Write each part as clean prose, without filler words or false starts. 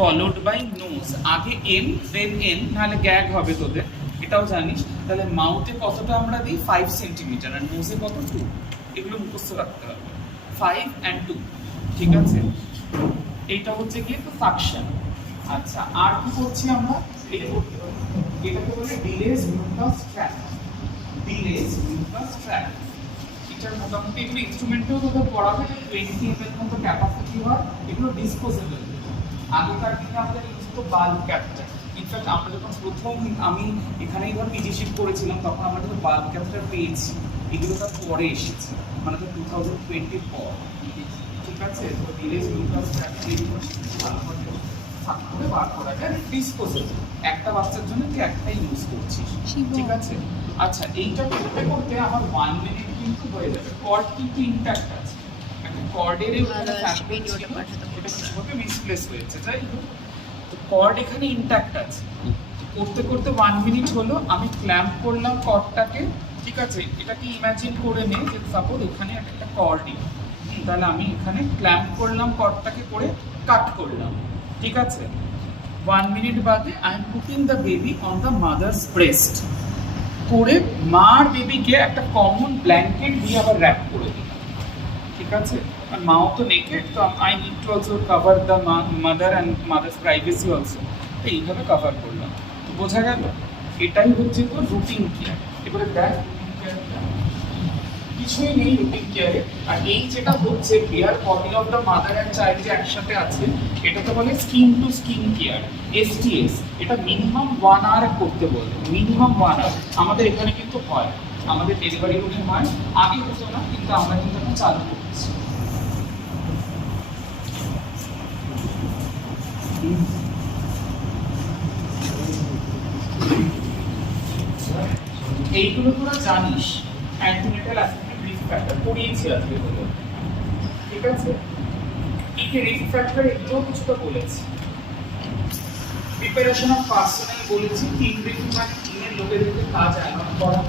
Followed by nose. আগে M then N, নাহলে gag হবে তোদের, এটাও জানিস। তাহলে মাউথে কতটা আমরা দিই 5 সেন্টিমিটার, আর নোজে কত 2। এগুলো মুখস্থ রাখতে হবে, 5 and 2, ঠিক আছে। এইটা হচ্ছে কি তো সাকশন। আচ্ছা, আর কি করছি আমরা, এটাকে বলে DeLee's mucus trap. DeLee's mucus trap, এটার মোটামুটি এগুলো ইনস্ট্রুমেন্টেও তোদের পড়াবে। 20 ml মতো ক্যাপাসিটি হয়, এগুলো ডিসপোজেবল। আগেকার দিনে আমাদের ইউজ হতো বাল্ব ক্যাথেটার। ইনফ্যাক্ট আমরা যখন প্রথম আমি এখানেই ধর পিজিশিপ করেছিলাম, তখন আমরা যখন বাল্ব ক্যাথেটার পেয়েছি, এগুলো তার পরে এসেছে, মানে তো 2020 পর, ঠিক আছে। তো ডিলেস মিউকাস ট্র্যাক ভালো করে বার করা যায়, ডিসপোজেবল। একটা বাচ্চার জন্য তুই একটাই ইউজ করছিস, ঠিক আছে। আচ্ছা, এইটা করতে করতে আমার 1 মিনিট কিন্তু হয়ে যাবে। কর্ড কিন্তু ইনট্যাক্ট আছে, একটা কর্ডের উপরে ফ্যাব্রিক ছিল, এটা কিছুভাবে মিসপ্লেস হয়েছে, তাই তো। কর্ড এখানে ইনট্যাক্ট আছে। করতে করতে 1 মিনিট হলো, আমি ক্ল্যাম্প করলাম কর্ডটাকে, ঠিক আছে। এটাকে ইমাজিন করে নে যে সাপোজ এখানে একটা কর্ডই, তাহলে আমি এখানে ক্ল্যাম্প করলাম কর্ডটাকে, করে কাট করলাম, ঠিক আছে। 1 মিনিট বাদে I am putting the baby on the mother's breast, করে মার বেবিকে একটা কমন ব্ল্যাঙ্কেট দিয়ে আবার র্যাপ করে দিলাম, ঠিক আছে। আর মাও তো নেকেড, তো I need two also cover the mother and mother's privacy also, তো এইভাবে কভার করলাম। তো বোঝা গেল, এটাই হচ্ছে তো রুটিন কেয়ার। এবারে দেখ কিছুই নেই রুটিন কেয়ারে। আর এই যেটা হচ্ছে bare body of the mother and child যে একসাথে আছে, এটাকে বলে skin to skin care, STS. এটা মিনিমাম 1 আওয়ার করতে বলে, মিনিমাম 1 আওয়ার। আমাদের এখানে কিন্তু হয়, আমাদের ডেলিভারি রুমে হয়, আগে হতো না, কিন্তু আমরা কিন্তু এখন চালু করছি। এইগুলো তোরা জানিস, অ্যান্টিনেটাল অ্যাসিস্টেন্ট রিস্ক ফ্যাক্টর পড়িয়েছি আজকে তোদের, ঠিক আছে। কি কি রিস্ক ফ্যাক্টর, এগুলো কিছুটা বলেছি। প্রিপারেশন অফ পার্সোনাল বলেছি, 3 রিস্ক মানে 3 লোকেদেরকে কাজ অ্যালাউ করা।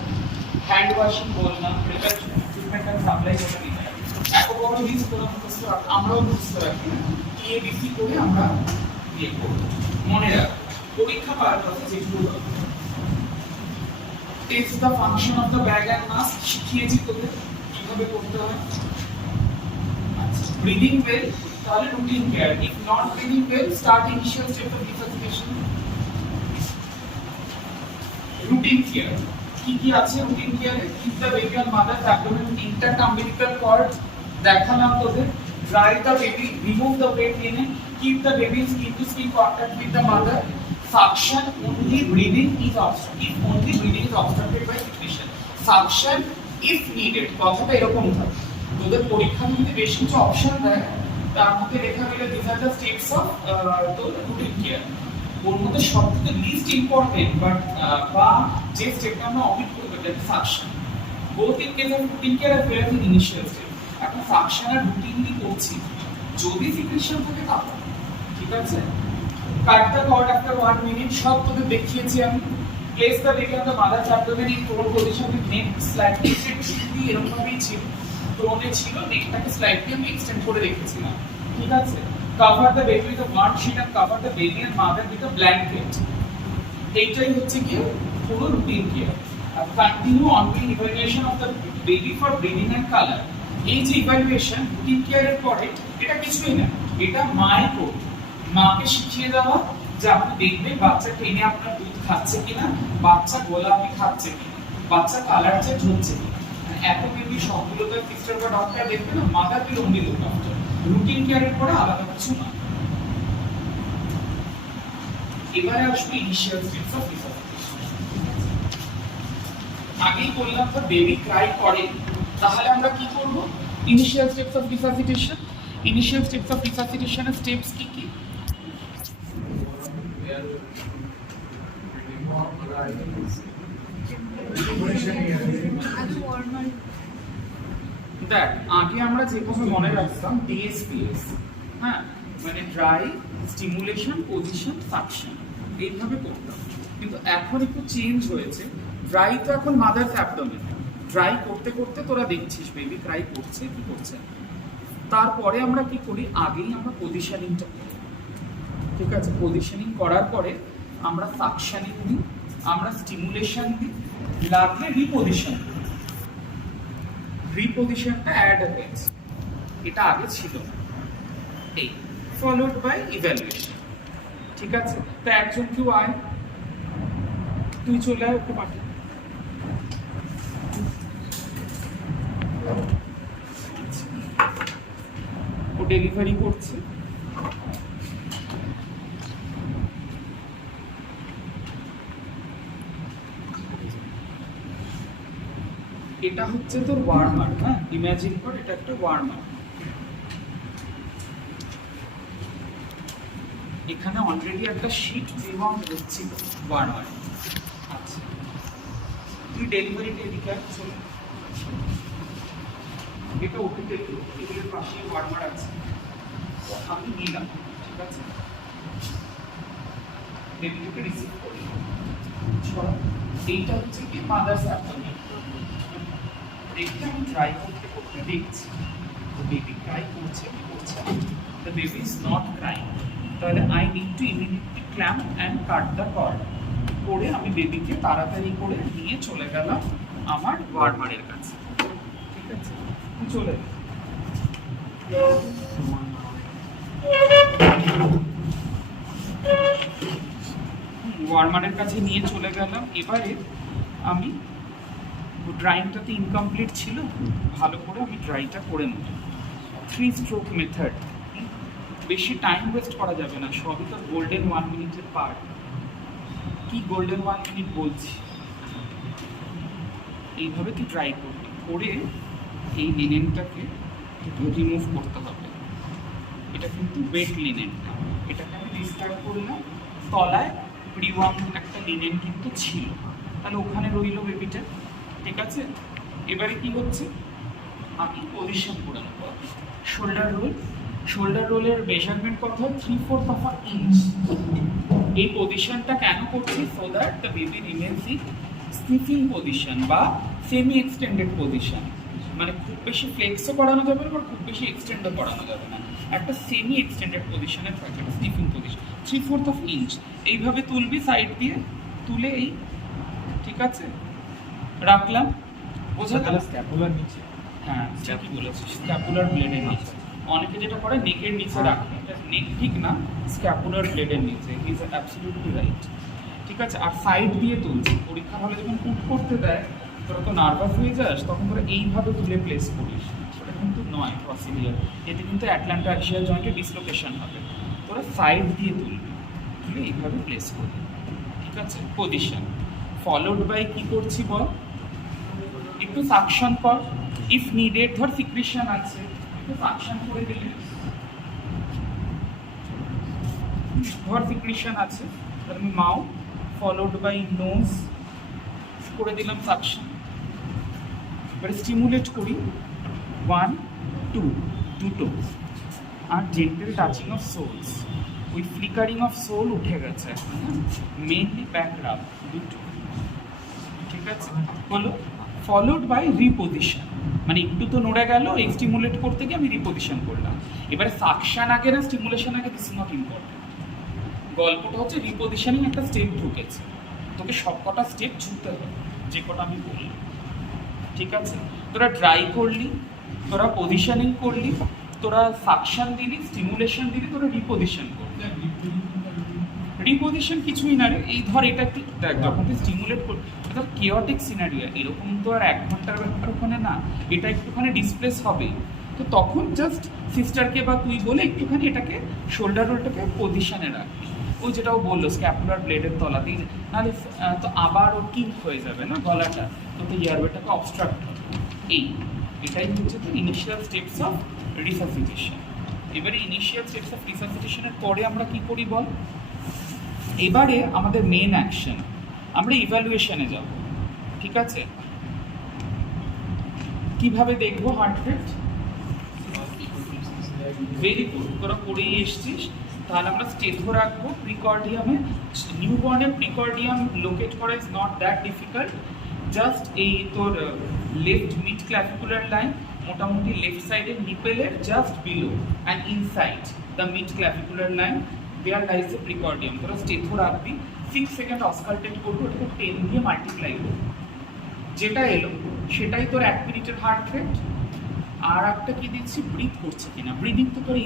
হ্যান্ড ওয়াশিং বললাম, প্রিপারেশন ইকুইপমেন্ট এন্ড সাপ্লাই করে দিতে হবে। এত বড় রিস্ক তোরা মুখস্থ রাখ, আমরাও মুখস্থ রাখি না, টিএবিসি করে আমরা ইয়ে করব। মনে রাখ, পরীক্ষা পাওয়ার কথা যেগুলো test the function of the bag and mask শিখিয়েছি তোদের কিভাবে করতে হয়। ব্রিদিং ওয়েল, তাহলে routine care. If not breathing well, start initial step of resuscitation. Routine care কি কি আছে রুটিন কেয়ারে? Keep the baby on mother's abdomen intact umbilical cord, দেখালাম তোদের। Dry the baby, remove the wet linen, keep the baby skin to skin contact with the mother. Suction, only breathing is obstructed. If only breathing is obstructed by secretion. Suction if needed. কথাটা এরকম থাকে। তোদের পরীক্ষার মধ্যে বেশ কিছু option দেয়, তার মধ্যে লেখা গেলে these are the steps of the routine care. ওর মধ্যে সবথেকে লিস্ট ইম্পর্টেন্ট বা যে স্টেপটা আমরা অমিট করব, that suction. both in case of routine care as well as in initial step. এখন সাকশন আর রুটিনলি করছি, যদি সিক্রেশন থাকে তাহলে ঠিক আছে। Cut the cord after 1 minute, সব তোদের দেখিয়েছি আমি। Place the baby on the mother's abdomen in prone position with neck slightly extend, এরকম ভাবেই ছিল, প্রোনে ছিল, নেকটাকে স্লাইটলি আমি এক্সটেন্ড করে রেখেছিলাম, ঠিক আছে। Cover the baby with a warm sheet and cover the baby and mother with a blanket. এইটাই হচ্ছে কি পুরো রুটিন কেয়ার। আর continue ongoing evaluation of the baby for breathing and colour. এই যে ইভালুয়েশন রুটিন কেয়ারের পরে, এটা কিছুই না, এটা মাই করবে। মাকে শিখিয়ে দেওয়া যে আপনি দেখবেন বাচ্চা টেনে আপনার দুধ খাচ্ছে কিনা, বাচ্চা গোলাপি খাচ্ছে কিনা, বাচ্চা কালার চেঞ্জ হচ্ছে কিনা। এত বেবি সবগুলোতে সিস্টার বা ডক্টর দেখবে না, mother will only look after. Routine কেয়ারের পরে আলাদা কিছু না। এবারে আসবে ইনিশিয়াল স্টেপস অফ রিসাসিটেশন। আগেই বললাম তো বেবি ক্রাই করে, তাহলে আমরা কি করব? Initial steps of resuscitation. Initial steps of রিসাসিটেশনের স্টেপস কি কি? দেখ, আগে আমরা যেভাবে মনে রাখতাম ডিএসপিএস, হ্যাঁ, মানে ড্রাই, স্টিমুলেশন, পজিশন, সাকশন, এইভাবে করতাম। কিন্তু এখন একটু চেঞ্জ হয়েছে। ড্রাই তো এখন মাদার্স অ্যাবডোমেন, ড্রাই করতে করতে তোরা দেখছিস বেবি ক্রাই করছে কি করছে। তারপরে আমরা কি করি, আগেই আমরা পজিশনিংটা করি, ঠিক আছে, পজিশনিং করার পরে আমরা সাকশনিং দিই, আমরা স্টিমুলেশন দিই, লাগলে রিপোজিশন। রিপোজিশনটা অ্যাড হয়েছে, এটা আগে ছিল না। এই ফলোড বাই ইভ্যালুয়েশন। ঠিক আছে, তো একজন কেউ আয়, তুই চলে আয়, ওকে পাঠিয়ে। ও ডেলিভারি করছে। এটা হচ্ছে তোর ওয়ার্মার। হ্যাঁ, ইমাজিন কর এটা একটা ওয়ার্মার। এখানে অলরেডি একটা শীট প্রিমাউন্ট হচ্ছিল ওয়ার্মার। আচ্ছা, তুই ডেলিভারিটা এদিকে আয়, চলো। এটা ওকে দেখো, টেবিলের পাশে ওয়ার্মার আছে, আমি নিলাম। ঠিক আছে, বেবিটাকে রিসিভ করি। এইটা হচ্ছে কি মাদার্স অ্যাবডোমেন। এইটা আমি ট্রাই করতে দেখছি, তো বেবি ট্রাই করছে কি করছে না। The baby is not crying, তাহলে I need to immediately clamp and cut the cord করে আমি বেবিকে তাড়াতাড়ি করে নিয়ে চলে গেলাম আমার ওয়ার্মারের কাছে। ঠিক আছে, চলে ওয়ার্মারের কাছে নিয়ে চলে গেলাম। এবারে আমি ড্রাইংটাতে ইনকমপ্লিট ছিল, ভালো করে আমি ড্রাইটা করে নেব। 3 স্ট্রোক মেথড, বেশি টাইম ওয়েস্ট করা যাবে না, সবই তো গোল্ডেন 1 মিনিটের পার্ট। কি গোল্ডেন 1 মিনিট বলছি, এইভাবে তুই ট্রাই করবি, করে এই লিনেনটাকে রিমুভ করতে হবে। এটা কিন্তু ওয়েট লিনেনটা, এটাকে আমি রিস্টার্ট করলাম। তলায় প্রিওয়াম একটা লিনেন কিন্তু ছিল, তাহলে ওখানে রইল বেবিটা। ঠিক আছে, এবারে কি হচ্ছে, আমি পজিশন করে নেব। শোল্ডার রোল, শোল্ডার রোলের মেজারমেন্ট কত হয়, 3/4 ইঞ্চ। এই পজিশনটা কেন করছি, so that the baby remains in sniffing position বা সেমি এক্সটেন্ডেড পজিশন। মানে খুব বেশি ফ্লেক্সও করানো যাবে না, বা খুব বেশি এক্সটেন্ডও করানো যাবে না, একটা সেমি এক্সটেন্ডেড পজিশনে থাকে, স্নিফিং পজিশন। 3/4 ইঞ্চ এইভাবে তুলবি সাইড দিয়ে, তুলে এই, ঠিক আছে, রাখলাম। বোঝা গেল? স্ক্যাপুলার নিচে, হ্যাঁ ঠিকই বলেছিস, স্ক্যাপুলার ব্লেডের নিচে। অনেকে যেটা করে নেকের নিচে রাখে, এটা নেক ঠিক না, স্ক্যাপুলার ব্লেডের নিচে। Is absolutely right. ঠিক আছে, আর সাইড দিয়ে তুলছি। পরীক্ষা হলে যখন পুট করতে দেয়, তোরা তো নার্ভাস হয়ে যাস, তখন তোরা এইভাবে তুলে প্লেস করিস, ওটা কিন্তু নয় প্রসিডিওর। এতে কিন্তু অ্যাটলান্টা অ্যাক্সিয়াল জয়েন্টে ডিসলোকেশন হবে। তোরা সাইড দিয়ে তুলবি, তুলে এইভাবে প্লেস করবি। ঠিক আছে, পজিশন ফলোড বাই কি করছি বল, একটু সাকশন কর। ইফ নিডেড, ধর সিক্রিশন আছে, একটু সাকশন করে দিলে, ধর সিক্রিশন আছে, তাহলে আমি মাউথ ফলোড বাই নোজ করে দিলাম সাকশন। এবারে স্টিমুলেট করি, 1 2 দুটো, আর জেন্টাল টাচিং অফ সোলস। ওই ফ্লিকারিং অফ সোল উঠে গেছে এখন, মেইনলি ব্যাক রাব দুটো। ঠিক আছে, হলো। ফলোড বাই রিপোজিশন, মানে একটু তো নড়ে গেল, এই স্টিমুলেট করতে গিয়ে আমি রিপোজিশন করলাম। এবারে সাকশন আগে না স্টিমুলেশন আগে, দিস ইজ নট ইম্পর্টেন্ট। গল্পটা হচ্ছে রিপোজিশনিং একটা স্টেপ ঢুকেছে, তোকে সব কটা স্টেপ ছুটতে হবে, যে কটা আমি বললাম। ঠিক আছে, তোরা ট্রাই করলি, তোরা পজিশনিং করলি, তোরা সাকশন দিলি, স্টিমুলেশন দিলি, তোরা রিপোজিশন করলি। রিপোজিশন কিছুই না রে, এই ধর এটা একটু দেখ, যখন তুই স্টিমুলেট করবি, ধর কেওটিক সিনারিও, এরকম তো আর 1 ঘন্টার ব্যাপার ওখানে না, এটা একটুখানি ডিসপ্লেস হবে। তো তখন জাস্ট সিস্টারকে বা তুই বলে একটুখানি এটাকে শোল্ডার রোলটাকে পজিশনে রাখবি, ওই যেটাও বললো স্ক্যাপুলার ব্লেডের তলাতেই, নাহলে তো আবার ও কিঙ্ক হয়ে যাবে না গলাটা, তো এয়ারওয়েটাকে অবস্ট্রাক্ট হবে। এটাই হচ্ছে তো ইনিশিয়াল স্টেপস অফ রিসাসিটেশন। এবারে ইনিশিয়াল স্টেপস অফ রিসাসিটেশনের পরে আমরা কি করি বল, এবারে আমাদের মেন অ্যাকশন, আমরা ইভ্যালুয়েশনে যাব। ঠিক আছে, কিভাবে দেখবো হার্ট রেট, ভেরি গুড, তোরা পড়েই এসছিস। তাহলে আমরা স্টেথো রাখবো প্রিকর্ডিয়ামে। নিউবর্নের প্রিকর্ডিয়াম লোকেট করা is not that difficult. Just এই তোর লেফট মিড ক্ল্যাভিকুলার লাইন, মোটামুটি লেফট সাইডের নিপেলের just below and inside the mid clavicular line, there lies the precordium. তোরা স্টেথো রাখবি, 6 সেকেন্ড অসকালটেট করবো, ওটাকে 10 দিয়ে মাল্টিপ্লাই করবি, যেটা এলো সেটাই তোর 1 মিনিটের হার্ট রেট। আর একটা কি দেখছি, ব্রিথ করছে কিনা, ব্রিদিং তো তোর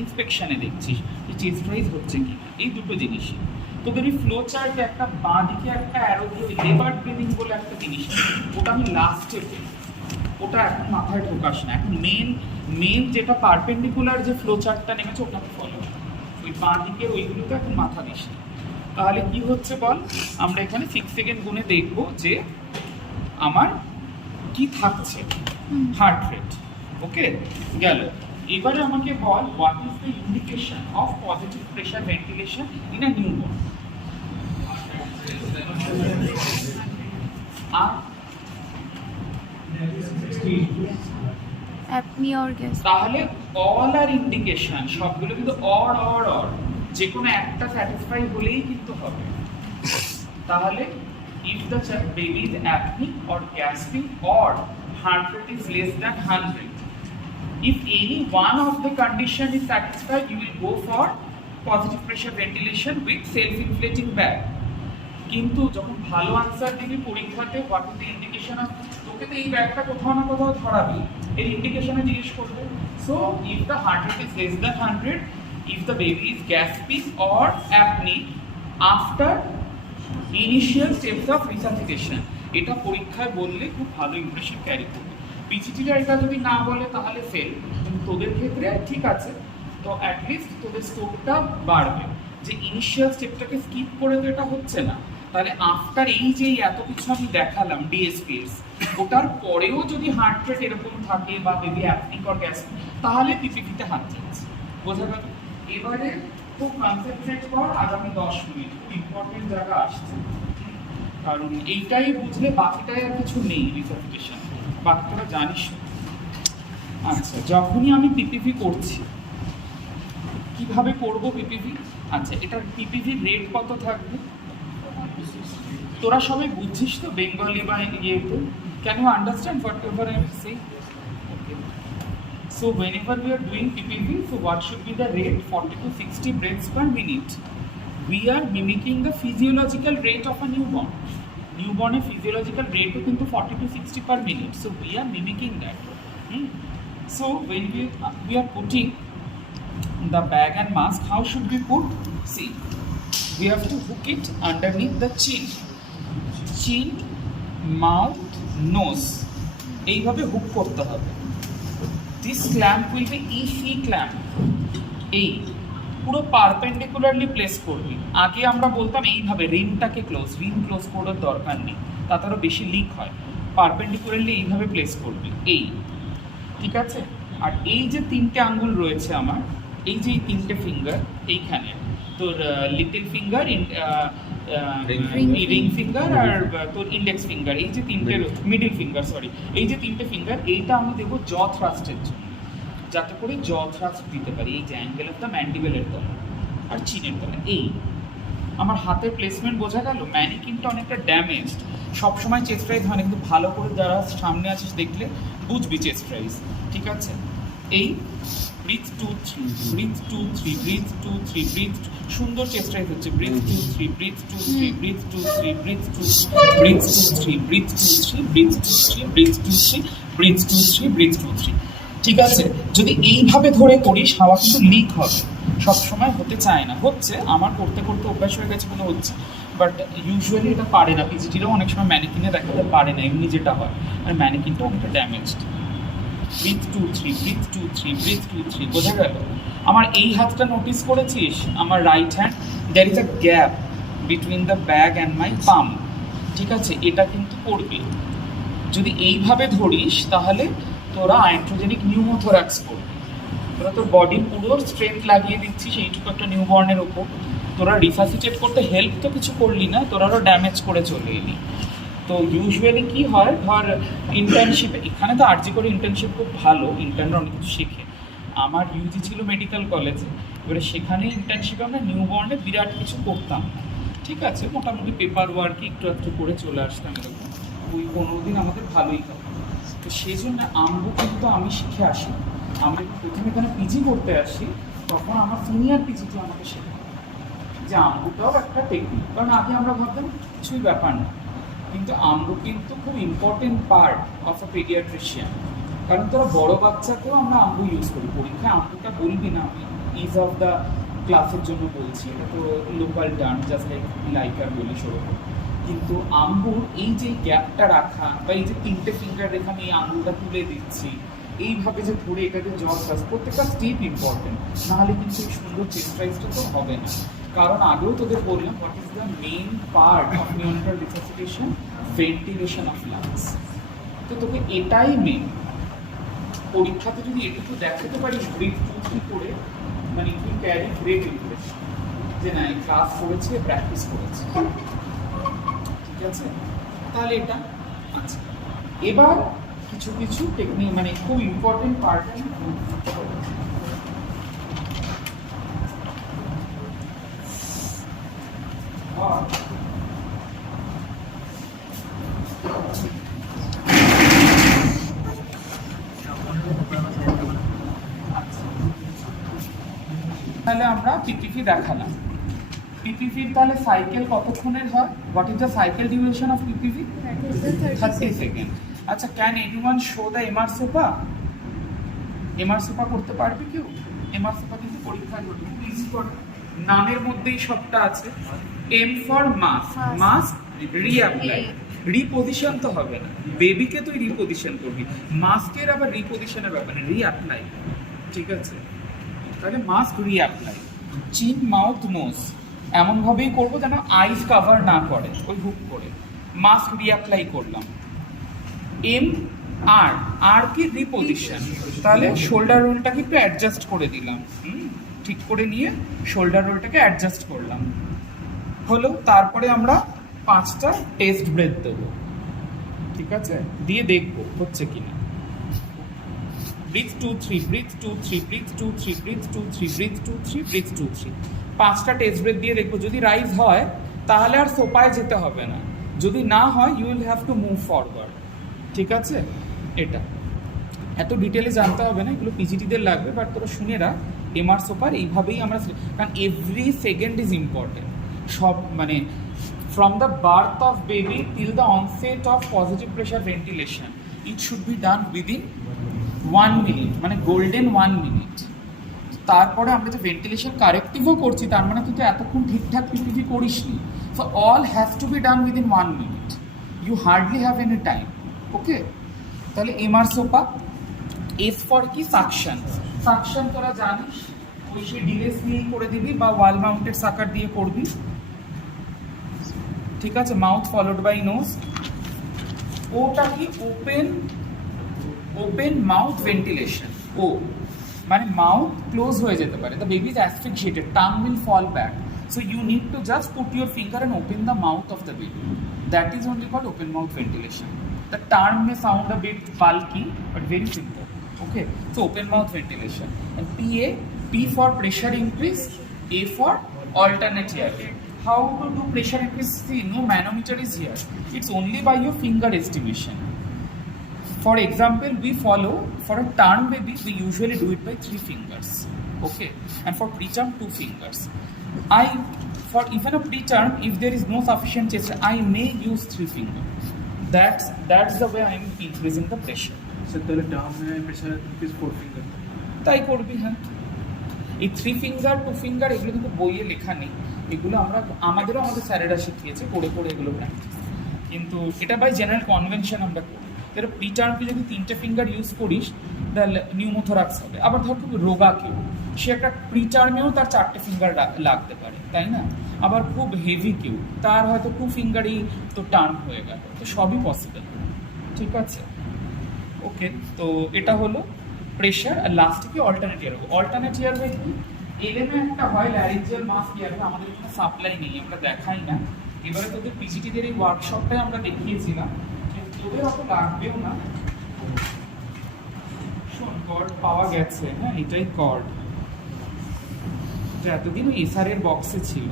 ইন্সপেকশনে দেখছিস যে চেস্ট রাইজ হচ্ছে কিনা, এই দুটো জিনিসই। তোদের এই ফ্লো চার্টে একটা বাঁ দিকে একটা অ্যারো দিয়ে লেবার ব্রিদিং বলে একটা জিনিস, ওটা আমি লাস্টে বলি, ওটা এখন মাথায় ঢোকাস না। এখন মেন যেটা পারপেন্ডিকুলার যে ফ্লো চার্টটা নেমেছে ওটাকে ফলো, ওই বাঁ দিকের ওইগুলোতে এখন মাথা দিস না। তাহলে কি হচ্ছে বল, আমরা এখানে 6 সেকেন্ড গুনে দেখবো যে আমার কি থাকছে হার্ট রেট। ওকে, গেল। এবারে আমাকে বল, what is the indication of positive pressure ventilation in a newborn? apnea or gas. তাহলে অল আর ইন্ডিকেশন, সবগুলো কিন্তু অর যে কোনো একটা স্যাটিসফাই হলেই কিন্তু হবে। তাহলে if the baby is apneic or gasping or heart rate is less than 100, if any one of the condition is satisfied, you will go for positive pressure ventilation with self-inflating bag. কিন্তু যখন ভালো answer দিবি পরীক্ষাতে, what is the indication of, তোকে তো এই ব্যাগটা কোথাও না কোথাও ধরাবি, এর ইন্ডিকেশনে জিজ্ঞেস করবে। So if the heart rate is less than 100, if the baby is gasping or apneic after initial steps of resuscitation, এটা পরীক্ষায় বললে খুব ভালো ইমপ্রেশন ক্যারি করবে। পিজিটিরা এটা যদি না বলে তাহলে ফেল, কিন্তু তোদের ক্ষেত্রে ঠিক আছে, তো অ্যাটলিস্ট তোদের স্কোরটা বাড়বে যে ইনিশিয়াল স্টেপটাকে স্কিপ করে তো এটা হচ্ছে না। তাহলে আফটার এই যে এত কিছু আমি দেখালাম ডিএসপিএস, ওটার পরেও যদি হার্ট রেট এরকম থাকে বা বেবি অ্যাপনিক অর গ্যাস্ট্রিক, তাহলে পিপিভিতে হাত দিচ্ছে। বোঝা গেল? এবারে খুব কনসেন্ট্রেট কর, আগামী 10 মিনিট খুব ইম্পর্টেন্ট জায়গা আসছে, কারণ এইটাই বুঝলে বাকিটাই আর কিছু নেই রিসাসিটেশন, বাকি তোরা জানিস। আচ্ছা, যখনই আমি পিপিভি করছি, কিভাবে করব পিপিভি? আচ্ছা, এটার পিপিভি রেট কত থাকবে? তোরা সবাই বুঝছিস তো বেঙ্গলি বা ইয়েতে? Can you understand whatever I am saying? Okay, so whenever we are doing PPV, so what should be the rate? 40 to 60 breaths per minute. We are mimicking the physiological rate of a newborn. Newborn এর physiological rate কিন্তু 40 to 60 per minute, so we are mimicking that. So when we are putting the bag and mask, how should we put? See, we have to hook it underneath the chin, mouth, nose, এইভাবে hook করতে হবে। This clamp will be E-C clamp, এই পুরো perpendicularly place করবি। আগে আমরা বলতাম এইভাবে রিংটাকে রিং ক্লোজ করার দরকার নেই, তাতে আরও বেশি লিক হয়। পারপেন্ডিকুলারলি এইভাবে প্লেস করবি, এই, ঠিক আছে? আর এই যে 3টে আঙ্গুল রয়েছে আমার, এই যে 3টে ফিঙ্গার, এইখানে তোর লিটল ফিঙ্গার, রিং ফিঙ্গার আর তোর ইন্ডেক্স ফিঙ্গার, এই যে 3টে মিডল ফিঙ্গার, সরি, এই যে 3টে ফিঙ্গার, এইটা আমি দেবো জ থ্রাস্টের জন্য, যাতে করে জ থ্রাস্ট দিতে পারি এই যে অ্যাঙ্গেল অফ দ্য ম্যান্ডিবেলের তলা আর চিনের তলা। এই আমার হাতের প্লেসমেন্ট বোঝা গেল? ম্যানিকিনটা অনেকটা ড্যামেজড, সবসময় চেস্ট রাইজ হয় না, কিন্তু ভালো করে যারা সামনে আছিস দেখলে বুঝবি চেস্ট রাইজ, ঠিক আছে? এই ব্রিথ 2 3, ব্রিথ 2 3, ব্রিথ 2 3, ব্রিথ, সুন্দর চেস্ট রাইজ হচ্ছে। Breathe 2 3, breathe 2 3, breathe 2 3, breathe 2, breathe 2 3, breathe 2 3, breathe 2 3, breathe 2 3, breathe 2 3, breathe 2 3, ঠিক আছে? যদি এইভাবে ধরে করিস, হাওয়া কিন্তু লিক হবে, সবসময় হতে চায় না, হচ্ছে আমার করতে করতে অভ্যাস হয়ে গেছে বলে হচ্ছে, বাট ইউজুয়ালি এটা পারে না। পিজিটিরাও অনেক সময় ম্যানিকিনে দেখাতে পারে না, এমনি যেটা হয়, আর ম্যানিকিনটা অনেকটা ড্যামেজড। ব্রিথ 2 3, ব্রিথ 2 3, ব্রিথ 2 3, বোঝা গেল? আমার এই হাতটা নোটিস করেছিস, আমার right hand, there is a gap between the bag and my palm, ঠিক আছে? এটা কিন্তু করবি। যদি এইভাবে ধরিস তাহলে তোরা আইন্ট্রোজেনিক নিউমোথোরাক্স করবি, তোরা তোর বডির পুরো স্ট্রেংথ লাগিয়ে দিচ্ছিস এইটুকু একটা নিউবর্নের ওপর, তোরা রিসাসিটেট করতে হেল্প তো কিছু করলি না, তোরা আরও ড্যামেজ করে চলে এলি। তো ইউজুয়ালি কী হয়, ধর ইন্টার্নশিপে, এখানে তো আরজি করে ইন্টার্নশিপ খুব ভালো, ইন্টার্নরা অনেক কিছু শেখে। আমার ইউজি ছিল মেডিকেল কলেজে, এবারে সেখানে ইন্টার্নশিপে আমরা নিউবর্নে বিরাট কিছু করতাম, ঠিক আছে? মোটামুটি পেপার ওয়ার্কই একটু একটু করে চলে আসতাম এরকম, ওই 15 দিন আমাদের ভালোই হয়। তো সেই জন্য আমগো কিন্তু আমি শিখে আসি, আমরা প্রথমে এখানে পিজি করতে আসি, তখন আমার সিনিয়র পিজিটি আমাকে শেখায়, যে আম্বুটাও একটা টেকনিক, কারণ আগে আমরা ভাবতাম কিছুই ব্যাপার না, কিন্তু আম্বু কিন্তু খুব important part of a paediatrician. কারণ তোরা বড় বাচ্চাকেও আমরা আম্বু ইউজ করি, পরীক্ষায় আম্বুটা বলবি না, আমি ইজ অফ দ্য ক্লাসের জন্য বলছি, এটা তো লোকাল টার্ম, জাস্ট লাইকার বলি সেরকম। কিন্তু আঙ্গুর এই যে গ্যাপটা রাখা বা এই যে 3টে ফিঙ্গার রেখে আমি এই আঙ্গুরটা তুলে দিচ্ছি, এইভাবে যে ধরে এটাকে জল চাষ, প্রত্যেকটা স্টেপ ইম্পর্টেন্ট, নাহলে কিন্তু এই সুন্দর চেস্ট রাইজটা তো হবে না। কারণ আগেও তোদের বললাম what is the main part of neonatal resuscitation, ventilation of lungs. তো তোকে এটাই মেন, পরীক্ষাতে যদি এটুকু দেখাতে পারিস ব্রিথ 2-3 করে, মানে তুই ক্যারি গ্রেট ইমপ্রেশন যে না এই ক্লাস করেছে, প্র্যাকটিস করেছে, ঠিক আছে? তাহলে এটা আচ্ছা, এবার কিছু কিছু টেকনিক মানে খুব ইম্পর্টেন্ট পার্ট তাহলে আমরা পিপিপি দেখালাম। পিপিপির তাহলে সাইকেল কতক্ষণের হয়? What is the cycle duration of PPP? 30 second. আচ্ছা, can anyone show the MR SOPA? MR SOPA করতে পারবে কেউ? এমআর সোপা কিন্তু পরীক্ষায় হলো, খুব ইজি করে, নামের মধ্যেই সবটা আছে। M for mask, mask reapply, reposition তো হবে না, বেবিকে তুই রিপোজিশন করবি, মাস্কের আবার রিপোজিশনের ব্যাপার না, রিঅ্যাপ্লাই, ঠিক আছে? তাহলে মাস্ক রিঅ্যাপ্লাই। চিন, মাউথ, নোজ এমনভাবেই করবো যেন আইস কাভার না করে, ওই হুক করে মাস্ক রিঅ্যাপ্লাই করলাম। এম আর, আর কি রিপোজিশন, তাহলে শোল্ডার রোলটাকে একটু অ্যাডজাস্ট করে দিলাম, ঠিক করে নিয়ে শোল্ডার রোলটাকে অ্যাডজাস্ট করলাম, হলো। তারপরে আমরা 5টা টেস্ট ব্রেথ দেবো, ঠিক আছে? দিয়ে দেখবো হচ্ছে কিনা। Breathe 2-3, breathe 2-3, breathe 2-3, breathe 2-3, breathe 2-3, breathe 2-3, 5টা টেস্ট ব্রেথ দিয়ে দেখবো। যদি রাইজ হয় তাহলে আর সোপায় যেতে হবে না, যদি না হয় you will have to move forward, ঠিক আছে? এটা এত ডিটেলে জানতে হবে না, এগুলো পিজিটিদের লাগবে, বাট তোরা শুনে রাখ এমআর সোপার এইভাবেই আমরা, কারণ এভরি সেকেন্ড ইজ ইম্পর্টেন্ট, সব মানে from the birth of baby till the onset of positive pressure ventilation, it should be done within 1 minute, মানে গোল্ডেন 1 মিনিট। তারপরে আমরা যে ভেন্টিলেশন কারেক্টিভও করছি, তার মানে তুই তো এতক্ষণ ঠিকঠাক পিপিপি করিসনি, so all has to be done within 1 minute, you hardly have any time, okay? তাহলে এমআর সোপা। এস ফর কি? সাকশন। সাকশন তোরা জানিস, ওই সে ডিলেস নিয়েই করে দিবি বা ওয়াল মাউন্টেড সাকার দিয়ে করবি, ঠিক আছে? Mouth followed by nose. ওটা কি? Open, open mouth ventilation. ও মানে মাউথ ক্লোজ হয়ে যেতে পারে, the baby is asphyxiated, tongue will fall back, so you need to just put your finger and open the mouth of the baby, that is only called open mouth ventilation. The term may sound a bit bulky, but very simple. Okay, so open mouth ventilation. And PA, P for pressure increase, A for alternate air. How to do pressure increase? See, no manometer is here. It's only by your finger estimation. For example, we follow for a term baby, we usually do it by 3 fingers. Okay, and for preterm 2 fingers. For even a preterm, if there is no sufficient chest, I may use 3 fingers. That's the way I am increasing the pressure. So the term pressure is 4 finger. তাই করবি, হ্যাঁ। এই 3 finger 2 finger এগুলো কিন্তু বইয়ে লেখা নেই, এগুলো আমাদের স্যারেরা শিখিয়েছে করে করে এগুলো প্র্যাকটিস, কিন্তু এটা বাই জেনারেল কনভেনশন আমরা করি। তাহলে প্রিটার্মকে যদি 3টে ফিঙ্গার ইউজ করিস তাহলে নিউমোথোরাক্স হবে। আবার ধর খুব রোগা কেউ, সে একটা প্রিটার্মেও তার 4টে ফিঙ্গার লাগতে পারে, তাই না? আবার খুব হেভি কেউ, তার হয়তো 2 ফিঙ্গারই তো টার্ম হয়ে গেল, তো সবই পসিবল, ঠিক আছে? ওকে, তো এটা হলো প্রেশার। আর লাস্টে কি? অল্টারনেট ইয়ার হবে। অল্টারনেট ইয়ার হয়ে কি? এলএমএ একটা হয় ল্যারিঞ্জিয়াল মাস্ক ইয়ার, আমাদের কোনো সাপ্লাই নেই, আমরা দেখাই না। এবারে তোদের পিজিটিদের এই ওয়ার্কশপটাই আমরা দেখিয়েছিলাম, তোদের অত লাগবেও না। শোন, কর্ড পাওয়া গেছে, হ্যাঁ, এটাই কর্ড, এতদিন এসআর এর বক্সে ছিল,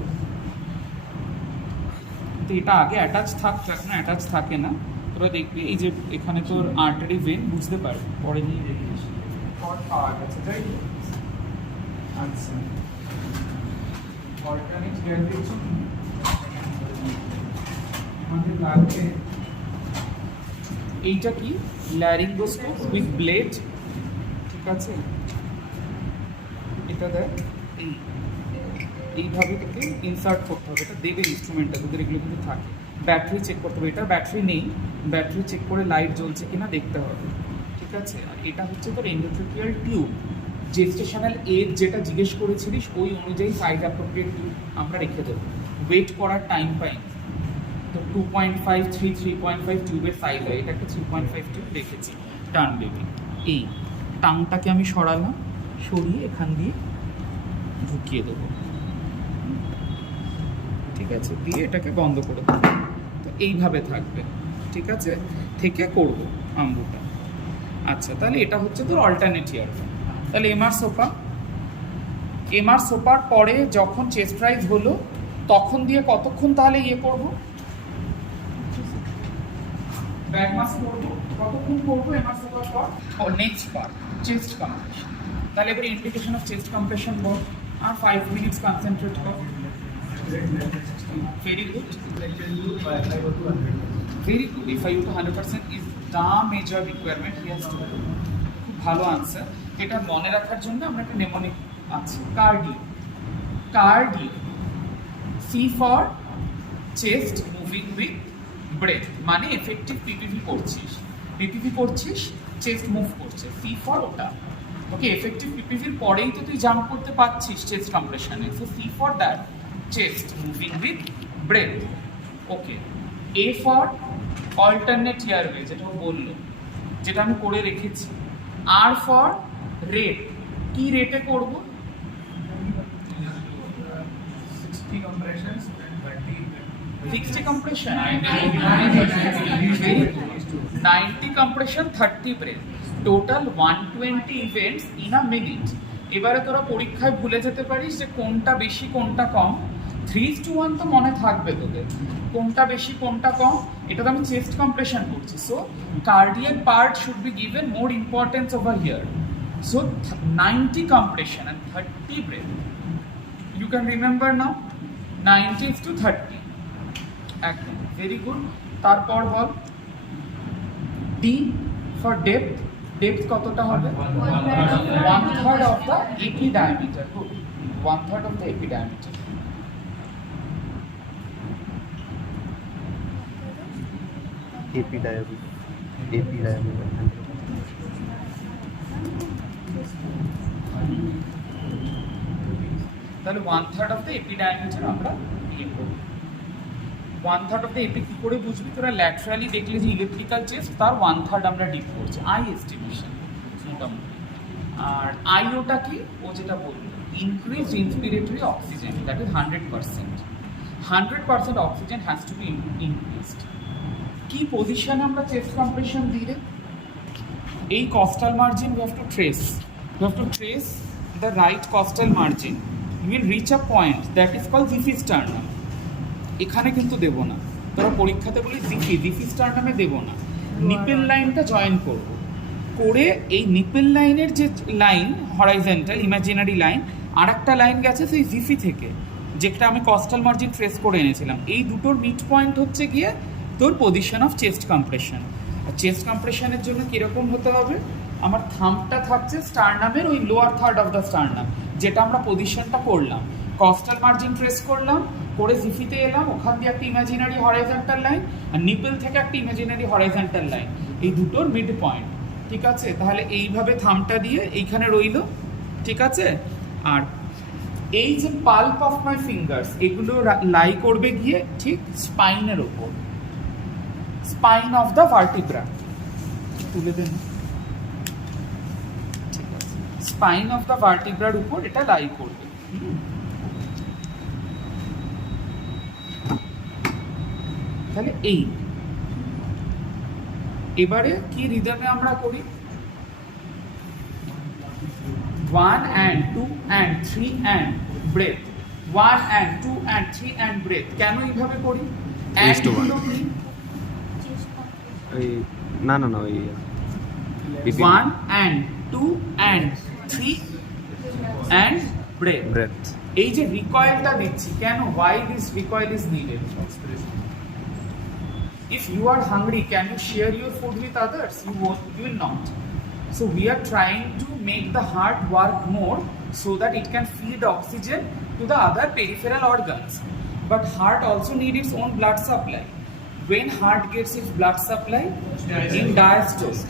তো এটা আগে অ্যাটাচ থাকতো, এখন অ্যাটাচ থাকে না। তোরা দেখবি এই যে এখানে তোর আর্টারি ভেন, বুঝতে পারবি, পরে নিয়ে দেখিস কর্ড পাওয়া গেছে, তাই তো? আচ্ছা, অল্টারনেট এইটা কি ল্যারিঙ্গোস্কোপ উইথ ব্লেড, ঠিক আছে। এটা দেখ এইভাবে তোকে ইনসার্ট করতে হবে, এটা দেবে ইনস্ট্রুমেন্টটা, তোদের এগুলো কিন্তু থাকে। ব্যাটারি চেক করতে হবে, এটা ব্যাটারি নেই, ব্যাটারি চেক করে লাইট জ্বলছে কিনা দেখতে হবে, ঠিক আছে। আর এটা হচ্ছে তোর এন্ডোট্রাকিয়াল টিউব, জেস্টেশনাল এজ যেটা জিজ্ঞেস করেছিলিস ওই অনুযায়ী সাইজ অ্যাপ্রোপ্রিয়েট টিউব আমরা রেখে দেবো। ওয়েট করার টাইম পাই তো 2.5 3.5 টিউবের সাইজ হয়, এটা একটা 3.5 টিউব রেখেছি। টার্ন বেবি, এই টাংটাকে আমি সরালাম, সরিয়ে এখান দিয়ে ঢুকিয়ে দেবো, ঠিক আছে, দিয়ে এটাকে বন্ধ করে দেবো। তো এইভাবে থাকবে, ঠিক আছে, থেকে করবো আম্বুটা। আচ্ছা, তাহলে এটা হচ্ছে তোর অল্টারনেট ইয়ার। তাহলে এমআর সোপার পরে যখন চেস্ট রাইজ হলো তখন দিয়ে কতক্ষণ তাহলে ইয়ে করবো, ব্যাক মাস করবো, কতক্ষণ করবো এমআর সোপার পর? Next part chest compression. তাহলে এবার ইন্ডিকেশন অফ চেস্ট কম্প্রেশন বল, আর 5 মিনিটস কনসেন্ট্রেট কর। Very good. Very good. If I go to 100% is the major requirement he has to do. খুব ভালো আনসার। এটা মনে রাখার জন্য আমরা একটা নেমোনিক আছে, cardio. C for chest moving with breath, মানে এফেক্টিভ পিপিভি করছিস, চেস্ট মুভ করছে, C ফর ওটা। ওকে, এফেক্টিভ পিপিভির পরেই তো তুই জাম্প করতে পারছিস চেস্ট কম্প্রেশনে, so C for that, chest moving with breath. Okay, A for alternate airway, যেটা ও বললো, যেটা আমি করে রেখেছি। R ফর রেট, কি রেটে করব? 60 compression, 90 compression, 30 breath, total 120 events in a minute। এবারে তোরা পরীক্ষায় ভুলে যেতে পারিস যে কোনটা বেশি কোনটা কম। 3:1 তো মনে থাকবে তোদের, কোনটা বেশি কোনটা কম। এটা তো আমি চেস্ট কম্প্রেশন করছি, so cardiac part should be given more importance over here. So 90 compression and 30 breath, you can remember now, 90:30 একদম, ভেরি গুড। তারপর বল D ফর ডেপথ কতটা হবে? 1/3 of the AP diameter, good, 1/3 of the AP diameter। AP diameter তাহলে 1/3 of the AP diameter আমরা ইয়ে করব। 1/3 of the AP কি করে বুঝবি তোরা? ল্যাটারালি দেখলে যে ইলেকট্রিক্যাল চেস্ট, তার 1/3 আমরা ডিপ করছি, আই এস্টিমেশন মোটামুটি। আর আইওটা কি, ও যেটা বললো, increase inspiratory oxygen, that is 100% oxygen has to be increased. কি পজিশনে আমরা চেস্ট কম্প্রেশন দিলে? এই costal margin we have to trace the right costal margin, you will reach a point that is called Ziffy sternum। এখানে কিন্তু দেব না, তোরা পরীক্ষাতে বলি জিফি স্টারনামে দেব না, নিপেল লাইনটা জয়েন করে এই নিপেল লাইনের যে লাইন হরাইজন্টাল ইমাজিনারি লাইন, আর একটা লাইন গেছে সেই জিফি থেকে, যেটা আমি কস্টাল মার্জিন ট্রেস করে এনেছিলাম। এই দুটোর মিড পয়েন্ট হচ্ছে গিয়ে তোর পজিশন অফ চেস্ট কম্প্রেশন। আর চেস্ট কম্প্রেশনের জন্য কীরকম হতে হবে? আমার থাম্বটা থাকছে স্টারনামের ওই lower third of the sternum, যেটা আমরা পজিশনটা করলাম, কস্টাল মার্জিন ট্রেস করলাম, করে জিফিতে এলাম, ওখান দিয়ে একটা ইমাজিনারি হরাইজন্টাল লাইন, আর নিপেল থেকে একটা ইমাজিনারি হরাইজন্টাল লাইন, এই দুটোর মিড পয়েন্ট, ঠিক আছে। তাহলে এইভাবে থাম্বটা দিয়ে এইখানে রইলো, ঠিক আছে। আর এই যে পাল্প অফ মাই ফিঙ্গার্স, এগুলো লাই করবে গিয়ে ঠিক স্পাইনের ওপর, স্পাইন অফ দ্য ভার্টিব্রা, তুলে দেন, ঠিক আছে, স্পাইন অফ দ্য ভার্টিব্রার উপর এটা লাই করবে। তাহলে এই এবারে কি রিদমে আমরা করি? 1 and 2 and 3 and breath, 1 and 2 and 3 and breath। কেন এইভাবে করি? না ওই 1 and 2 and 3 and breath। এই যে রিকয়েলটা দিচ্ছি কেন, why this recoil is needed? If you are hungry, can you share your food with others? You won't, you will not. So we are trying to make the heart work more so that it can feed oxygen to the other peripheral organs. But heart also needs its own blood supply. When heart gets its blood supply? In diastole.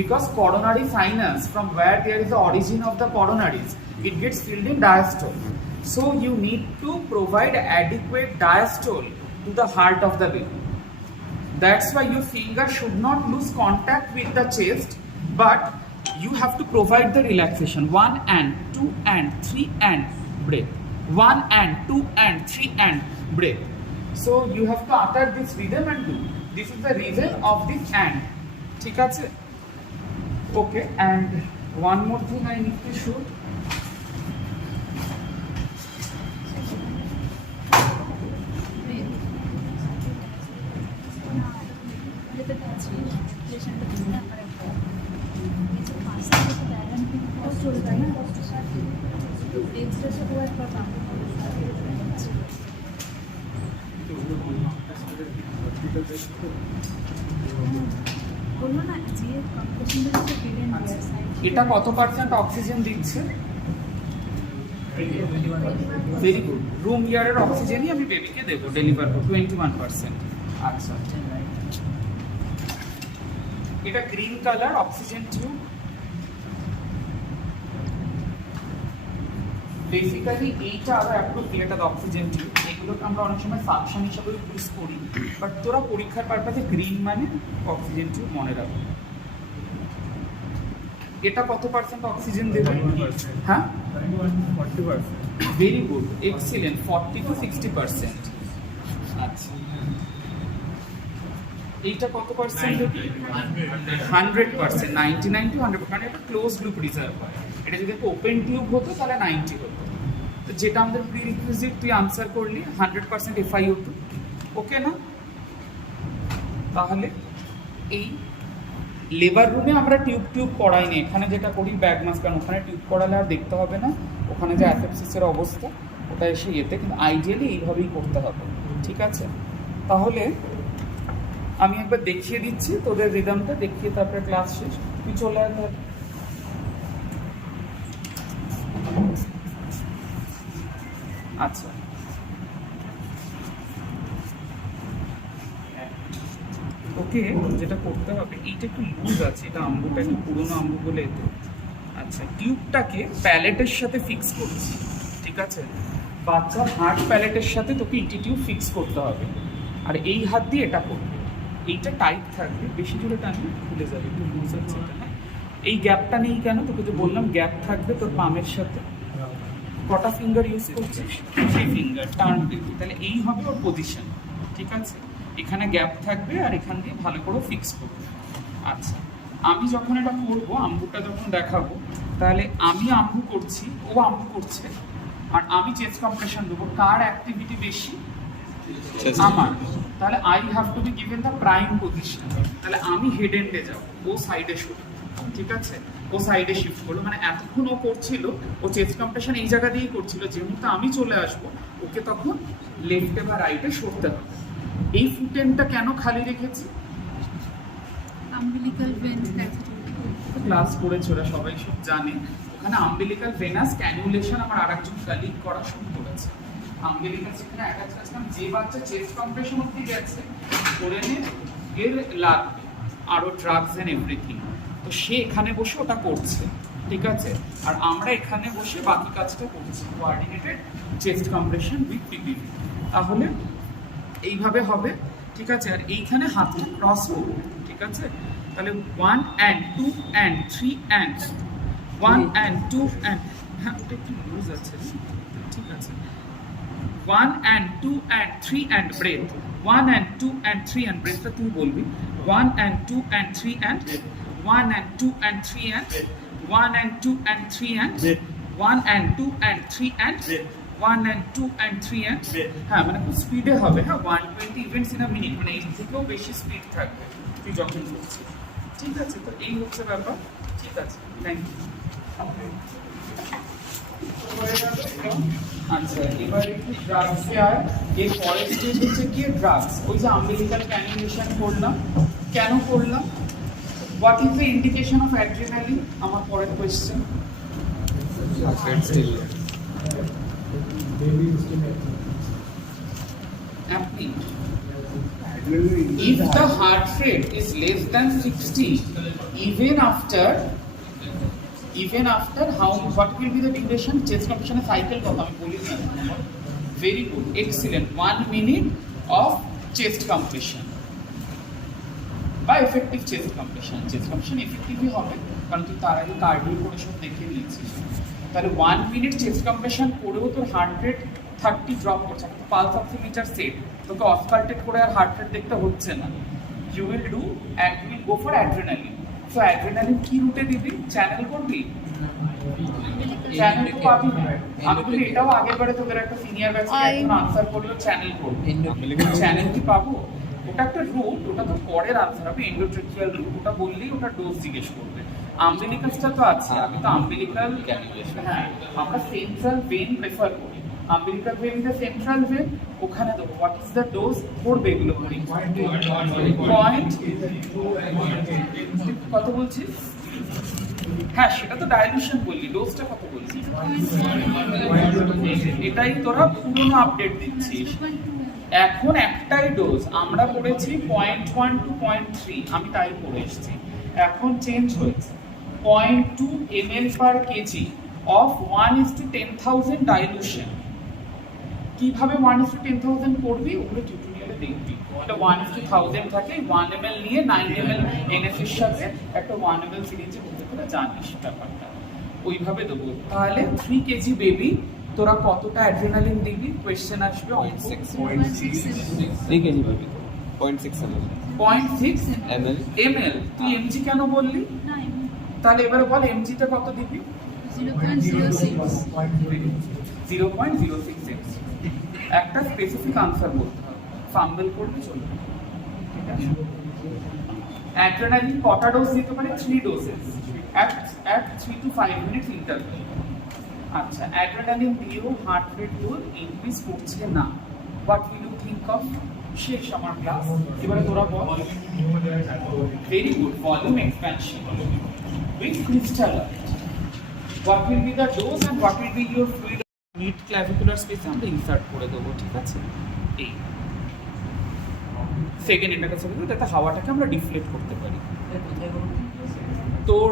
Because coronary sinus, from where there is the origin of the coronaries, it gets filled in diastole. So you need to provide adequate diastole to the heart of the baby. That's why your finger should not lose contact with the chest, but you have to provide the relaxation. 1 and 2 and 3 and breath. 1 and 2 and 3 and breath. So you have to utter this rhythm and do. This is the rhythm of this and. ঠিক আছে? Okay, and one more thing I need to show. এটা কত percent oxygen দিচ্ছে? Very good. Room এয়ারের অক্সিজেনই আমি বেবিকে দেবো, deliver করবো 21%। আচ্ছা, এটা green colour oxygen tube. Basically এইটা আরো অ্যাপ্রোপ্রিয়েট অক্সিজেন টিউব, এগুলোকে আমরা অনেক সময় সাকশন হিসাবে ইউজ করি, বাট তোরা পরীক্ষার পারপাসে গ্রিন মানে অক্সিজেন টিউব মনে রাখবে। এটা কত পার্সেন্ট অক্সিজেন দেবে? হ্যাঁ, 40%। Very good, excellent, 40 to 60%। আচ্ছা, এইটা কত পার্সেন্ট? 100%, 99 to 100%। কারণ এটা ক্লোজ লুপ রিজার্ভ হয়, এটা যদি ওপেন টিউব হতো তাহলে 90 হতো। তো যেটা আমাদের প্রি রিকুইজিট তুই আনসার করলি 100% FiO2, ওকে না? তাহলে এই লেবার রুমে আমরা টিউব করাই নি, এখানে যেটা করি ব্যাগ মাস্ক, কারণ ওখানে টিউব করালে আর দেখতে হবে না ওখানে যে অ্যাসেপসিসের অবস্থা, ওটা এসে ইয়েতে, কিন্তু আইডিয়ালি এইভাবেই করতে হবে, ঠিক আছে? তাহলে আমি একবার দেখিয়ে দিচ্ছি তোদের রিদমটা, দেখিয়ে তারপরে ক্লাস শেষ, তুই চলে আয়। আচ্ছা, ওকে, যেটা করতে হবে, এইটা একটু লুজ আছে, এটা আম্বুটা একটু পুরোনো আম্বু বলে এতে। আচ্ছা, টিউবটাকে প্যালেটের সাথে ফিক্স করছি, ঠিক আছে? বাচ্চার হার্ট প্যালেটের সাথে তোকে ইটি টিউব ফিক্স করতে হবে, আর এই হাত দিয়ে এটা করবে। এইটা টাইট থাকবে, বেশি জোরে টানলে খুলে যাবে, একটু লুজ আছে এটা। হ্যাঁ, এই গ্যাপটা নেই কেন? তোকে যে বললাম গ্যাপ থাকবে তোর পামের সাথে। কটা ফিঙ্গার ইউজ করছিস? 3 ফিঙ্গার, টার্ন দিবি, তাহলে এই হবে ওর পজিশন, ঠিক আছে? এখানে গ্যাপ থাকবে আর এখান দিয়ে ভালো করে ফিক্স করবে। আচ্ছা, আমি যখন এটা করবো, আম্বুটা যখন দেখাবো, তাহলে আমি আম্বু করছি, ও আম্বু করছে, আর আমি চেস্ট কম্প্রেশন দেবো। কার অ্যাক্টিভিটি বেশি? আমার। তাহলে I have to be given the prime position. তাহলে আমি হেড এন্ডে যাবো, ও সাইডে শুরু, ঠিক আছে? ও সাইডে শিফট করলো, মানে এতক্ষণ ও করছিল, ও চেস্ট কম্প্রেশন এই জায়গা দিয়েই করছিল, যে মুহূর্তে আমি চলে আসবো ওকে তখন লেফটে বা রাইটে সরতে হবে। এই ফুটেনটা কেন খালি রেখেছি? umbilical vein ক্লাস করেছে, ওরা সবাই সব জানে। ওখানে আম্বিলিকাল ভেনাস ক্যানুলেশন আমার আরেকজন কালিগ করা শুরু করেছে। আম্বিলিকাল সেখানে অ্যাটাচ করছিলাম, যে বাচ্চা চেস্ট কম্প্রেশন অব্দি গেছে করে নিয়ে এর লাগবে আরও ড্রাগস এন্ড এভরিথিং, তো সে এখানে বসে ওটা করছে, ঠিক আছে? আর আমরা এখানে বসে বাকি কাজটা করছি, coordinated chest compression with PPV. তাহলে এইভাবে হবে, ঠিক আছে? আর এইখানে হাতটা ক্রস করবো, ঠিক আছে? তাহলে 1 and 2 and 3 and 1 and 2 and, হ্যাঁ ওটা একটু লুজ আছে, ঠিক আছে? 1 and 2 and 3 and breath, 1 and 2 and 3 and breathটা তুই বলবি, 1 and 2 and 3 and 1 and 2 and 3 and 1 and 2 and 3 and 1 and 2 and 3 and 1 and 2 and 3 and, হ্যাঁ মানে খুব স্পিডে হবে। হ্যাঁ, 120 ইভেন্টস ইন আ মিনিট, মানে এর থেকেও বেশি স্পিড থাকবে তুই যখন করছিস, ঠিক আছে? তো এই হচ্ছে ব্যাপার, ঠিক আছে? Thank you. হয়ে গেল এটা। আচ্ছা এবার একটু ড্রাগসে আর এর পরের স্টেজ হচ্ছে কি ড্রাগস। ওই যে আম্বিলিকাল ক্যানিউলেশন করলাম, কেন করলাম? What is the indication of adrenaline? আমার পরের কোয়েশ্চেন। আপনি if the heart rate is less than 60 even after how what will be the duration? Chest compression cycle কথা আমি বলি না। Very good, excellent, 1 minute of chest compression বা effective chest compression effectively হবে কারণ তুই তার আগে কার্ডিও করে সব দেখে নিয়েছিস। তাহলে 1 মিনিট চেস্ট কম্প্রেশন করেও তোর হার্ট রেট 30 ড্রপ করছে, পালস অক্সিমিটার সেট, তোকে অসকাল্টেড করে আর হার্ট রেট দেখতে হচ্ছে না। You will go for adrenaline. So adrenaline কি রুটে দিবি? চ্যানেল করবি? চ্যানেল তো পাবি না। আমি বলি এটাও আগের বারে তোদের একটা সিনিয়র ব্যাচে একজন আনসার করলো চ্যানেল করবি। চ্যানেল কি পাবো? ওটা একটা রুট, ওটা তো পরের আনসার হবে, এন্ডোট্রেকিয়াল রুট। ওটা বললেই ওটা ডোজ জিজ্ঞেস করবে। আম্বিলিকাসটা তো আছে, আমি তো আম্বিলিকাল ক্যানিউলেশন, হ্যাঁ আমরা সেন্ট্রাল ভেন প্রেফার করি। Umbilical vein is the central vein, ওখানে দেবো। What is the dose? পড়বে এগুলো পড়ি। পয়েন্ট কত বলছিস? হ্যাঁ সেটা তো ডাইলিউশন বললি, ডোজটা কত বলছিস? এটাই তোরা পুরনো আপডেট দিচ্ছিস। এখন একটাই ডোজ, আমরা পড়েছি 0.1 to 0.3, আমি তাই পড়ে এসেছি। এখন চেঞ্জ হয়েছে 0.2 ml per kg of 1:10,000 dilution. কিভাবে 1:10,000 করবি ওগুলো টিউটোরিয়ালে দেখবি। এটা 1:1000 থাকে, 1 ml নিয়ে 9 ml NF এর সাথে একটা 1 ml সিরিঞ্জে ভর্তি করে জানিস ব্যাপারটা, ওইভাবে দেবো। তাহলে 3 kg বেবি তোরা কতটা অ্যাড্রেনালিন দিবি? কোয়েশ্চেন আসবে 3 কেজি পাবি 0.6 ml ml। তুই mg কেন বললি? তাহলে এবারে বল mg তে কত দিবি? 0.06 mg। একটা স্পেসিফিক আনসার বলতে হবে, ফাম্বল করলে চলবে না। ঠিক আছে? অ্যাড্রেনালিন কটা ডোজ দিতে পারে? 3 doses at 3 to 5 minute interval. আচ্ছা অ্যাড্রেনালিন দিয়েও হার্ট রেট তোর ইনক্রিজ করছে না। What will you think of? শেষ আমার ক্লাস, এবারে তোরা বল। Very good, volume expansion with crystalloid. What will be the dose and what will be your fluid? Mid clavicular স্পেসে আমরা ইনসার্ট করে দেবো। ঠিক আছে, এই সেকেন্ড এটাকে ছেড়ে দেবো যাতে হাওয়াটাকে আমরা ডিফ্লেক্ট করতে পারি। তোর